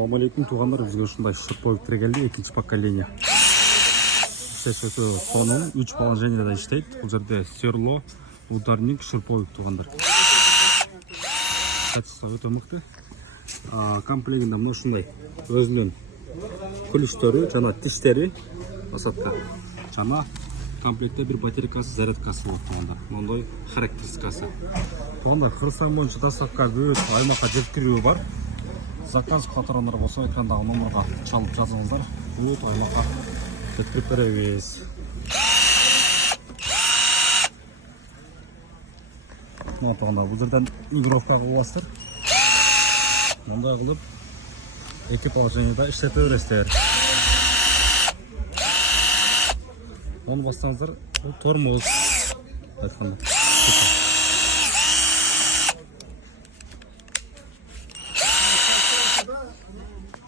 Assalamu алейкум туғандар, бізге ушундай шырпойлуктар келди, экинчи поколение. Иштеш өтө сонун, 3 положенияда иштейт. Бул жерде серло, ударник, шырпойлук туғандар. Качество өтө мыкты. Комплегинде мына ушундай өзүнүн күлүштөрү жана тиштери басатка. Жана комплектте бир батарейкасы, зарядкасы бар туғандар. Мондой характеристикасы. Туғандар, Кыргызстан боюнча доставка бүт аймакка жеткирүү бар. Заказ катарандар болсо экрандагы номерге чалып жазыңыздар. Бүт аймакка жеткирип беребиз. Мына туғандар, бул жерден игровка кыласыздар. Мындай кылып эки положенияда иштете бересиздер. Оны бассаңыздар, бул тормоз.